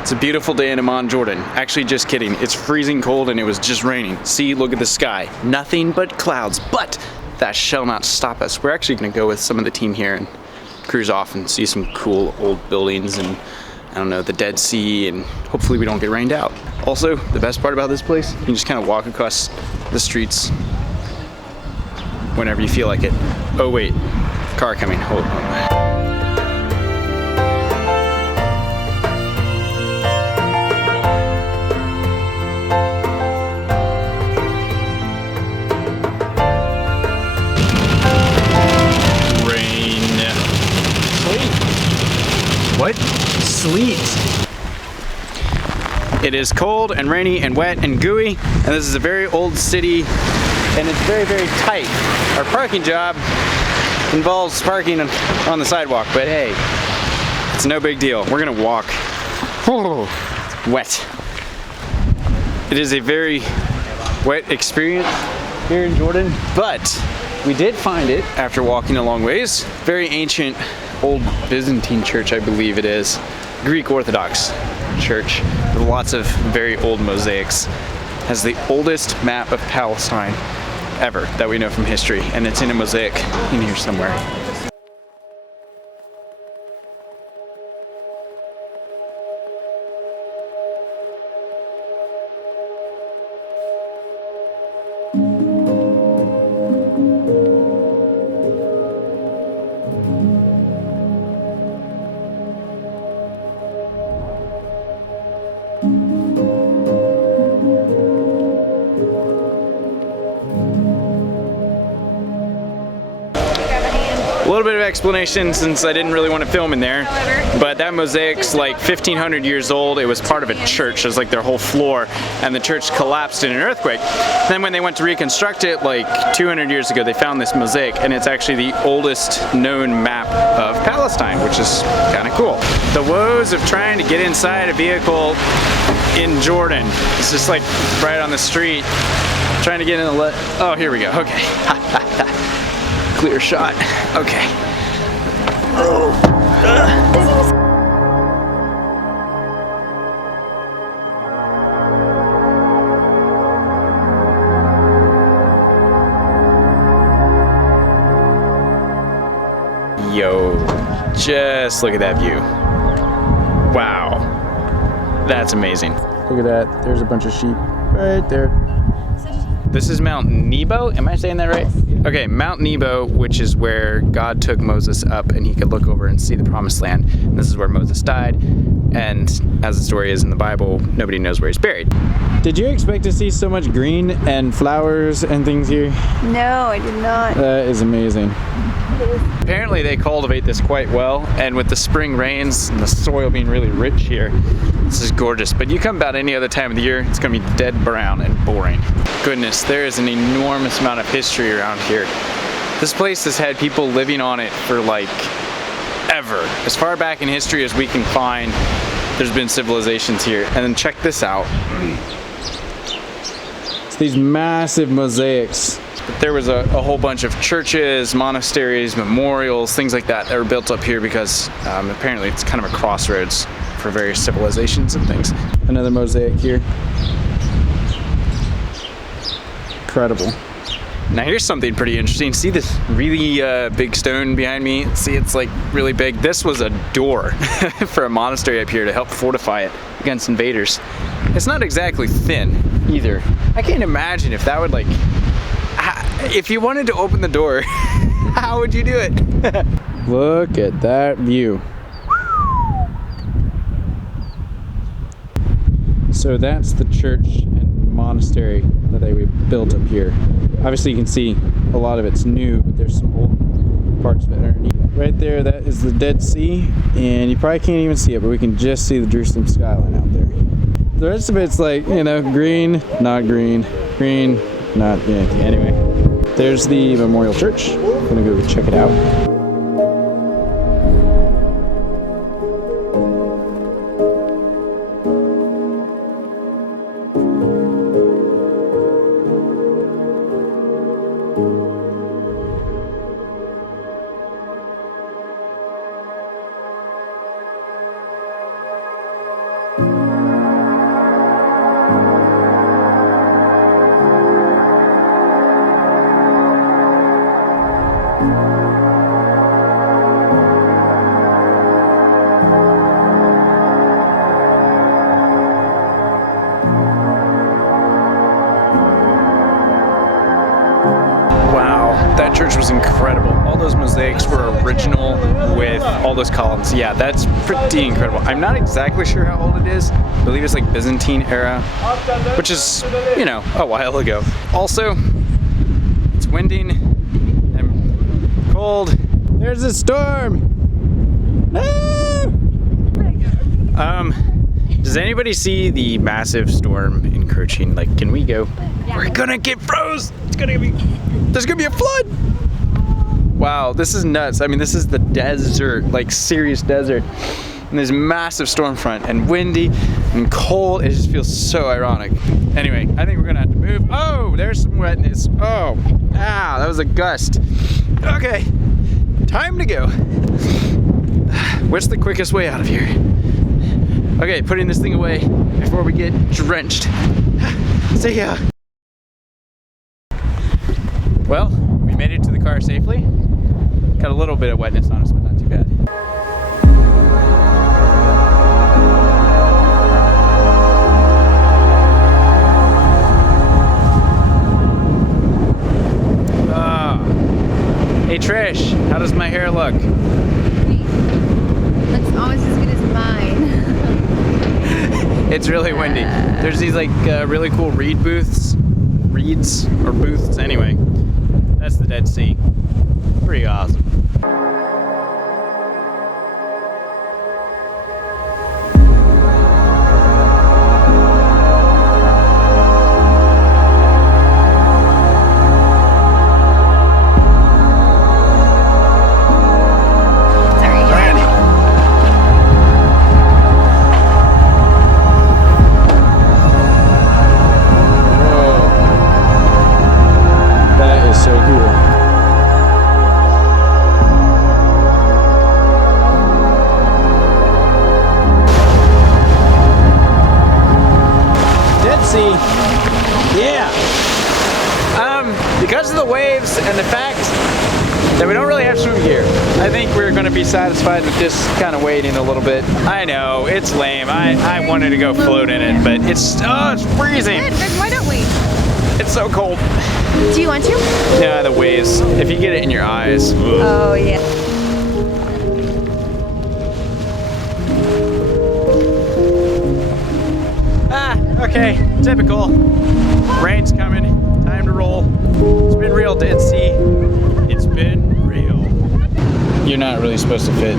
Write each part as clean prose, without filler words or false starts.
It's a beautiful day in Amman, Jordan. Actually, just kidding. It's freezing cold and it was just raining. See, look at the sky. Nothing but clouds, but that shall not stop us. We're actually gonna go with some of the team here and cruise off and see some cool old buildings and, I don't know, the Dead Sea, and hopefully we don't get rained out. Also, the best part about this place, you can just kind of walk across the streets whenever you feel like it. Oh wait, car coming, hold on. What? Sleet. It is cold and rainy and wet and gooey, and this is a very old city, and it's very, very tight. Our parking job involves parking on the sidewalk, but hey, it's no big deal. We're gonna walk. Oh, it's wet. It is a very wet experience here in Jordan, but we did find it after walking a long ways. Very ancient old Byzantine church, I believe it is. Greek Orthodox church with lots of very old mosaics. Has the oldest map of Palestine ever that we know from history, and it's in a mosaic in here somewhere. A little bit of explanation since I didn't really want to film in there, but that mosaic's like 1,500 years old. It was part of a church. It was like their whole floor, and the church collapsed in an earthquake. Then when they went to reconstruct it like 200 years ago, they found this mosaic, and it's actually the oldest known map of Palestine, which is kind of cool. The woes of trying to get inside a vehicle in Jordan. It's just like right on the street, trying to get in the oh, here we go. Okay. Clear shot. Okay. Oh. Yo, just look at that view. Wow. That's amazing. Look at that. There's a bunch of sheep right there. This is Mount Nebo, am I saying that right? Okay, Mount Nebo, which is where God took Moses up and he could look over and see the promised land. And this is where Moses died, and as the story is in the Bible, nobody knows where he's buried. Did you expect to see so much green and flowers and things here? No, I did not. That is amazing. Apparently they cultivate this quite well, and with the spring rains and the soil being really rich here, this is gorgeous. But you come about any other time of the year, it's gonna be dead brown and boring. Goodness, there is an enormous amount of history around here. This place has had people living on it for like ever. As far back in history as we can find, there's been civilizations here. And then check this out. It's these massive mosaics. There was a whole bunch of churches, monasteries, memorials, things like that were built up here because apparently it's kind of a crossroads for various civilizations and things. Another mosaic here. Incredible. Now here's something pretty interesting. See this really big stone behind me? See, it's like really big. This was a door for a monastery up here to help fortify it against invaders. It's not exactly thin either. I can't imagine if that would like, if you wanted to open the door, how would you do it? Look at that view. So that's the church and monastery that they built up here. Obviously you can see a lot of it's new, but there's some old parts of it underneath. Right there, that is the Dead Sea, and you probably can't even see it, but we can just see the Jerusalem skyline out there. The rest of it's like, you know, green, not green, green, not, yeah, anyway. There's the Memorial Church. I'm gonna go check it out. was incredible. All those mosaics were original with all those columns. Yeah, that's pretty incredible. I'm not exactly sure how old it is. I believe it's like Byzantine era, which is, you know, a while ago. Also, it's winding. I'm cold. There's a storm. Ah! Does anybody see the massive storm encroaching? Like, can we go? Yeah. We're gonna get froze. There's gonna be a flood. Wow, this is nuts. I mean, this is the desert, like serious desert. And there's massive storm front and windy and cold. It just feels so ironic. Anyway, I think we're gonna have to move. Oh, there's some wetness. Oh, that was a gust. Okay, time to go. What's the quickest way out of here? Okay, putting this thing away before we get drenched. See ya. Well, we made it to the car safely. Got a little bit of wetness on us, but not too bad. Hey Trish, how does my hair look? Looks almost as good as mine. It's really windy. There's these like really cool reeds or booths anyway. That's the Dead Sea. Pretty awesome. Because of the waves and the fact that we don't really have swim gear, I think we're going to be satisfied with just kind of waiting a little bit. I know, it's lame. I wanted to go float in it, but it's freezing. Good, then why don't we? It's so cold. Do you want to? Yeah, the waves. If you get it in your eyes. Ugh. Oh, yeah. Okay, typical. Rain's coming. Time to roll. It's been real, Dead Sea. It's been real. You're not really supposed to fit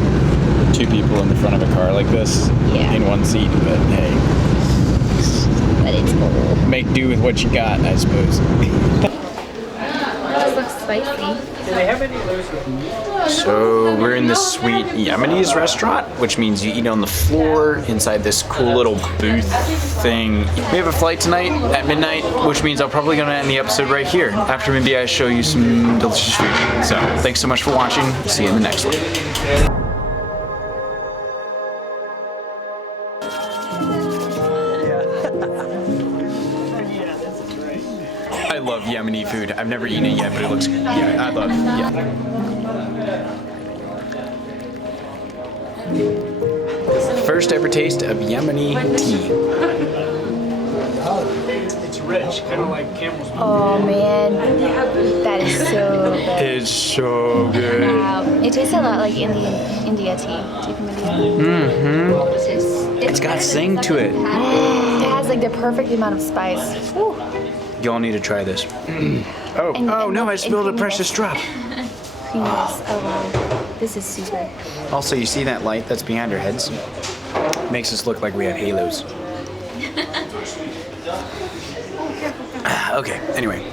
two people in the front of a car like this in one seat, but hey. But it's cool. Make do with what you got, I suppose. This looks spicy. Do they have any of those with meat? So we're in this sweet Yemenis restaurant, which means you eat on the floor inside this cool little booth thing. We have a flight tonight at midnight, which means I'm probably gonna end the episode right here. After maybe I show you some delicious food. So thanks so much for watching. See you in the next one. I love Yemeni food. I've never eaten it yet, but it looks, I love it, First ever taste of Yemeni tea. It's rich, kind of like camel's milk. Oh man, that is so good. It's so good. Wow, it tastes a lot like India tea. Tea from India. It's got zing to it. It has like the perfect amount of spice. Woo. Y'all need to try this. Oh no, I spilled a precious drop. Creaminess. Oh wow, this is super. Also, you see that light that's behind our heads? Makes us look like we have halos. Okay, anyway.